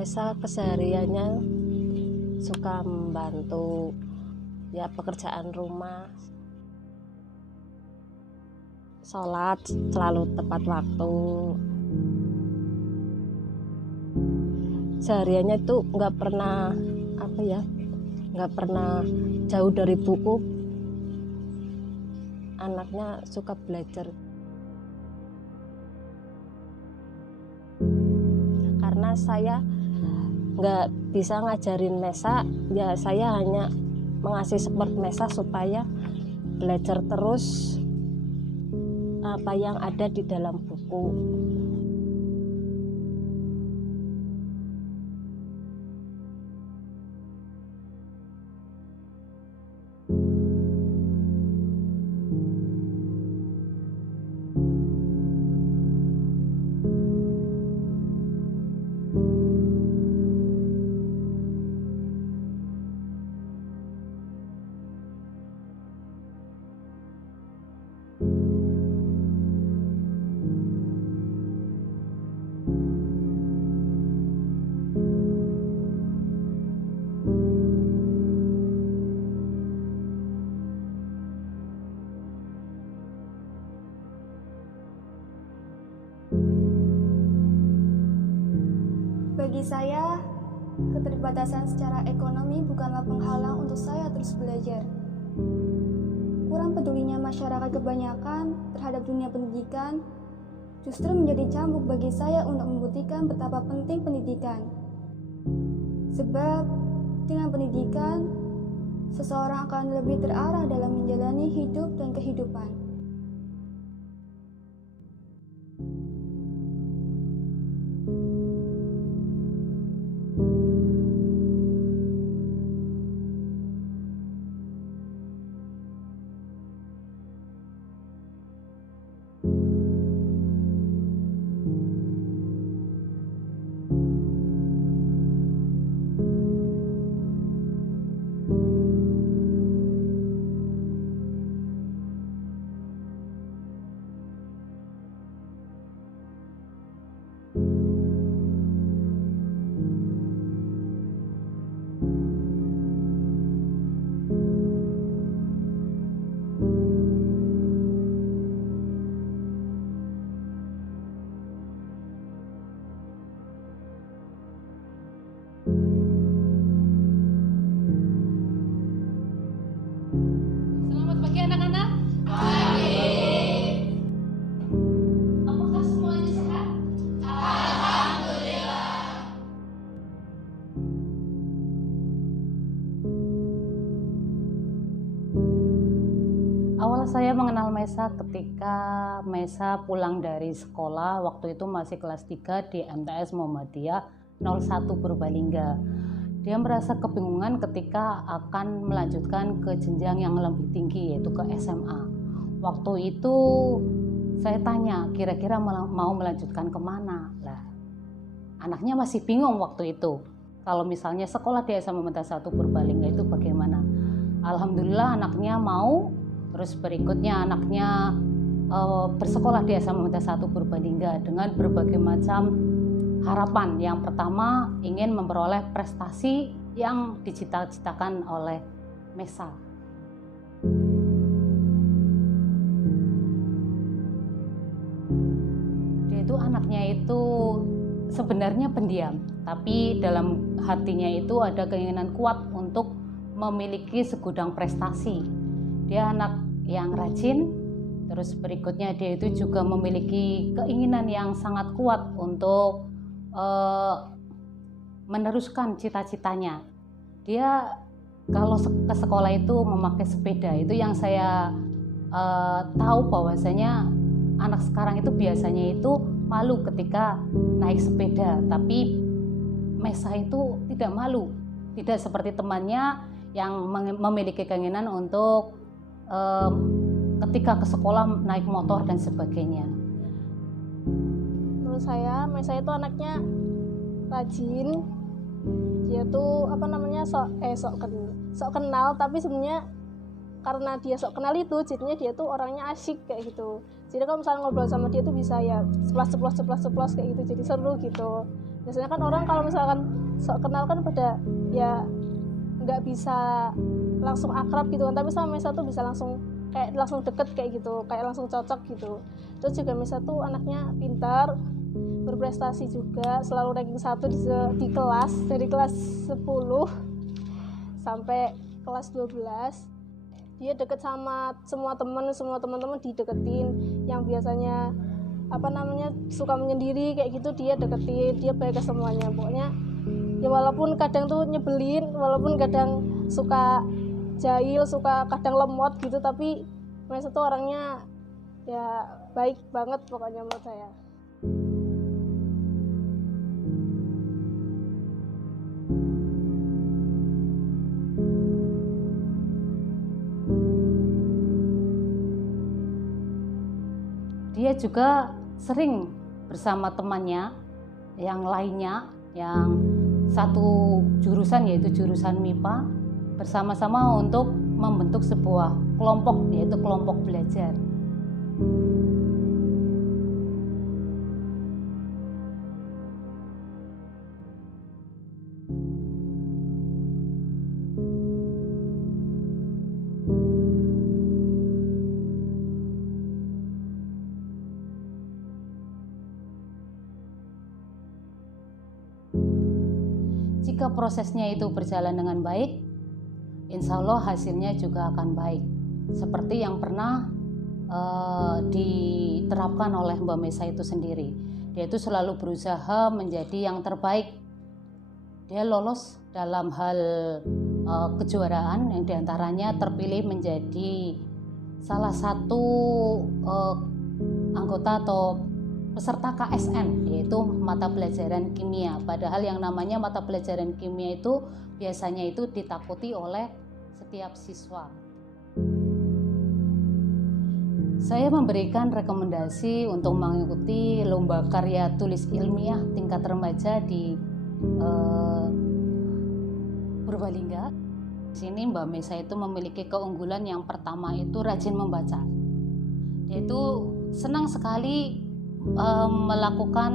Mesa kesehariannya suka membantu ya pekerjaan rumah, sholat selalu tepat waktu. Sehariannya itu nggak pernah nggak pernah jauh dari buku. Anaknya suka belajar. Karena saya nggak bisa ngajarin Mesa, ya saya hanya mengasih support Mesa supaya belajar terus apa yang ada di dalam buku. Bagi saya, keterbatasan secara ekonomi bukanlah penghalang untuk saya terus belajar. Kurang pedulinya masyarakat kebanyakan terhadap dunia pendidikan justru menjadi cambuk bagi saya untuk membuktikan betapa penting pendidikan. Sebab dengan pendidikan, seseorang akan lebih terarah dalam menjalani hidup dan kehidupan. Selamat pagi anak-anak. Pagi. Apakah semuanya sehat? Alhamdulillah. Awal saya mengenal Mesa ketika Mesa pulang dari sekolah, waktu itu masih kelas 3 di MTS Muhammadiyah 01 Purbalingga. Dia merasa kebingungan ketika akan melanjutkan ke jenjang yang lebih tinggi, yaitu ke SMA. Waktu itu saya tanya, kira-kira mau melanjutkan kemana? Lah, anaknya masih bingung waktu itu. Kalau misalnya sekolah di SMA Muhammadiyah 1 Purbalingga itu bagaimana? Alhamdulillah anaknya mau. Terus berikutnya anaknya bersekolah di SMA Muhammadiyah 1 Purbalingga dengan berbagai macam harapan. Yang pertama ingin memperoleh prestasi yang dicita-citakan oleh Mesa. Dia itu anaknya itu sebenarnya pendiam, tapi dalam hatinya itu ada keinginan kuat untuk memiliki segudang prestasi. Dia anak yang rajin, terus berikutnya dia itu juga memiliki keinginan yang sangat kuat untuk meneruskan cita-citanya. Dia kalau ke sekolah itu memakai sepeda. Itu yang saya tahu bahwasanya anak sekarang itu biasanya itu malu ketika naik sepeda, tapi Mesa itu tidak malu, tidak seperti temannya yang memiliki keinginan untuk ketika ke sekolah naik motor dan sebagainya. Menurut saya, Mesa itu anaknya rajin. Dia tuh sok kenal, tapi sebenarnya karena dia sok kenal itu, jadinya dia tuh orangnya asyik kayak gitu. Jadi kalau misalnya ngobrol sama dia tuh bisa ya ceplos kayak gitu, jadi seru gitu. Biasanya kan orang kalau misalkan sok kenal kan pada ya nggak bisa langsung akrab gitu kan, tapi sama Mesa tuh bisa langsung deket kayak gitu, kayak langsung cocok gitu. Terus juga Mesa tuh anaknya pintar, berprestasi juga, selalu ranking 1 di kelas, dari kelas 10 sampai kelas 12. Dia deket sama semua teman-teman dideketin, yang biasanya suka menyendiri kayak gitu dia deketin, dia baik ke semuanya. Pokoknya ya walaupun kadang tuh nyebelin, walaupun kadang suka jahil, suka kadang lemot gitu, tapi Mesa tuh orangnya ya baik banget pokoknya menurut saya. Dia juga sering bersama temannya yang lainnya yang satu jurusan, yaitu jurusan MIPA, bersama-sama untuk membentuk sebuah kelompok, yaitu kelompok belajar. Jika prosesnya itu berjalan dengan baik, insya Allah hasilnya juga akan baik. Seperti yang pernah diterapkan oleh Mbak Mesa itu sendiri. Dia itu selalu berusaha menjadi yang terbaik. Dia lolos dalam hal kejuaraan yang diantaranya terpilih menjadi salah satu anggota atau peserta KSN, yaitu mata pelajaran kimia. Padahal yang namanya mata pelajaran kimia itu biasanya itu ditakuti oleh setiap siswa. Saya memberikan rekomendasi untuk mengikuti lomba karya tulis ilmiah tingkat remaja di Purbalingga. Di sini Mbak Mesa itu memiliki keunggulan yang pertama itu rajin membaca. Dia itu senang sekali melakukan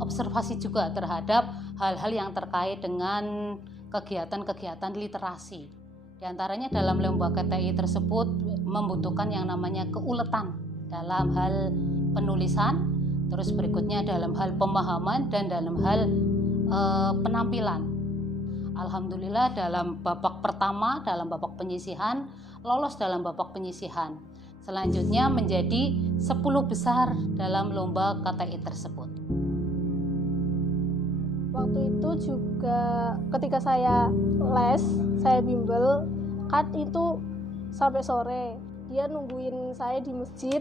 observasi juga terhadap hal-hal yang terkait dengan kegiatan-kegiatan literasi. Di antaranya dalam lomba KTI tersebut membutuhkan yang namanya keuletan dalam hal penulisan, terus berikutnya dalam hal pemahaman dan dalam hal penampilan. Alhamdulillah dalam babak pertama, dalam babak penyisihan, lolos dalam babak penyisihan. Selanjutnya menjadi 10 besar dalam lomba KTI tersebut. Waktu itu juga ketika saya les, saya bimbel, kan itu sampai sore. Dia nungguin saya di masjid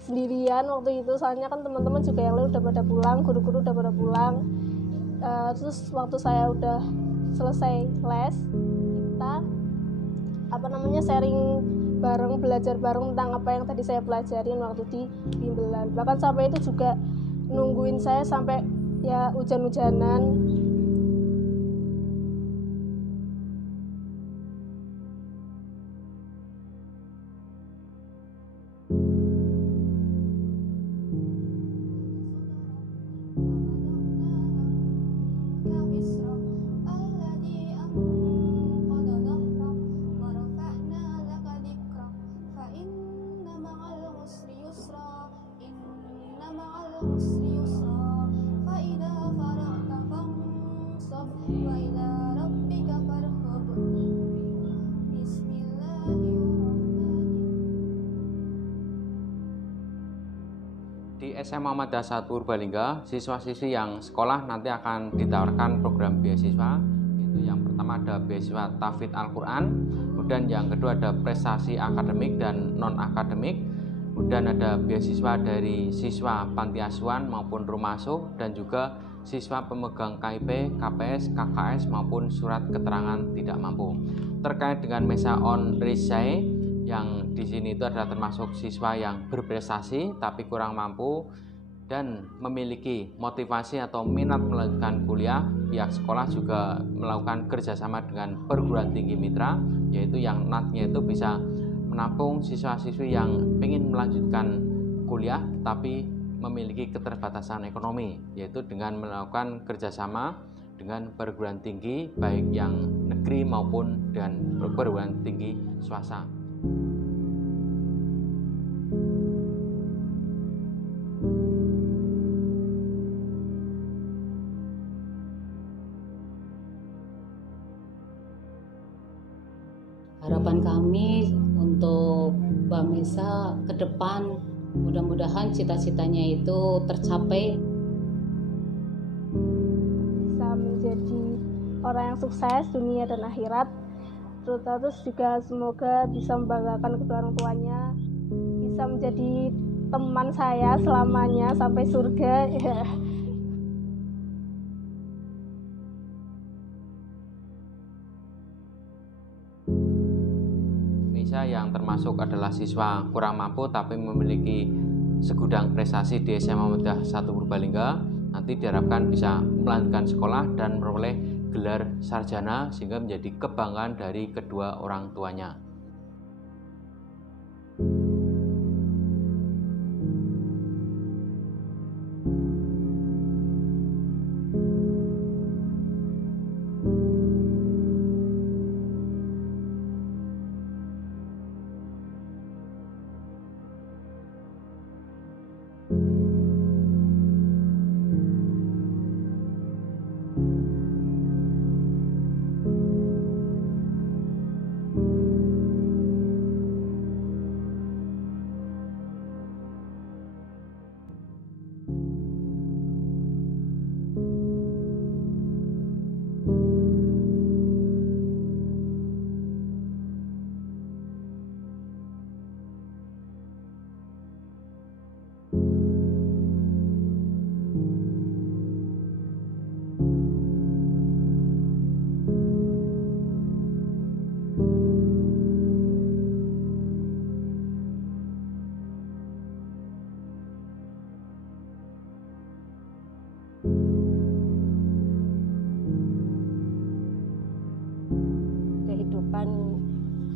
sendirian waktu itu, soalnya kan teman-teman juga yang lain udah pada pulang, guru-guru udah pada pulang. Terus waktu saya udah selesai les, kita sharing bareng, belajar bareng tentang apa yang tadi saya pelajarin waktu di bimbel. Bahkan sampai itu juga nungguin saya sampai ya hujan-hujanan. Di SMA Muhammadiyah 1 Purbalingga, siswa-siswi yang sekolah nanti akan ditawarkan program beasiswa. Itu yang pertama ada beasiswa Tahfidz Al-Quran, kemudian yang kedua ada prestasi akademik dan non-akademik, kemudian ada beasiswa dari siswa panti asuhan maupun rumah asuh, dan juga siswa pemegang KIP, KPS, KKS maupun surat keterangan tidak mampu. Terkait dengan Mesa on Risai, yang di sini itu adalah termasuk siswa yang berprestasi tapi kurang mampu dan memiliki motivasi atau minat melanjutkan kuliah. Pihak sekolah juga melakukan kerjasama dengan perguruan tinggi mitra, yaitu yang nantinya itu bisa menampung siswa-siswi yang ingin melanjutkan kuliah tapi memiliki keterbatasan ekonomi, yaitu dengan melakukan kerjasama dengan perguruan tinggi baik yang negeri maupun dan perguruan tinggi swasta. Harapan kami untuk Mbak Mesa ke depan, mudah-mudahan cita-citanya itu tercapai. Bisa menjadi orang yang sukses dunia dan akhirat. Terus juga semoga bisa membanggakan kedua orang tuanya, bisa menjadi teman saya selamanya sampai surga. Indonesia yang termasuk adalah siswa kurang mampu tapi memiliki segudang prestasi di SMA Muhammadiyah 1 Purbalingga, nanti diharapkan bisa melanjutkan sekolah dan memperoleh gelar sarjana sehingga menjadi kebanggaan dari kedua orang tuanya. Kehidupan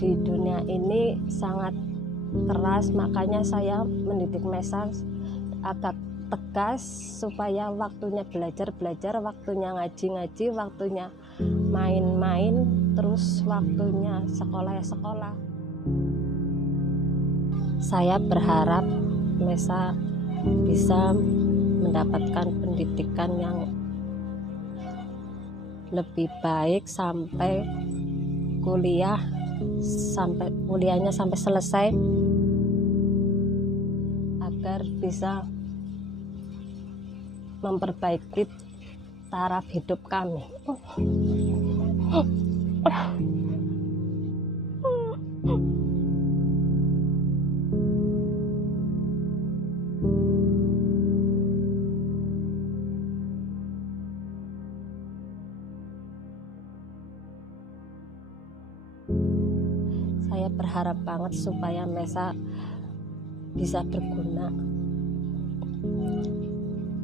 di dunia ini sangat keras, makanya saya mendidik Mesa agak tegas supaya waktunya belajar, waktunya ngaji, waktunya main-main, terus waktunya sekolah. Saya berharap Mesa bisa mendapatkan pendidikan yang lebih baik sampai kuliahnya sampai selesai, agar bisa memperbaiki taraf hidup kami. Saya berharap banget supaya Mesa bisa berguna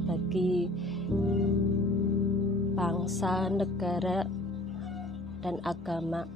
bagi bangsa, negara, dan agama.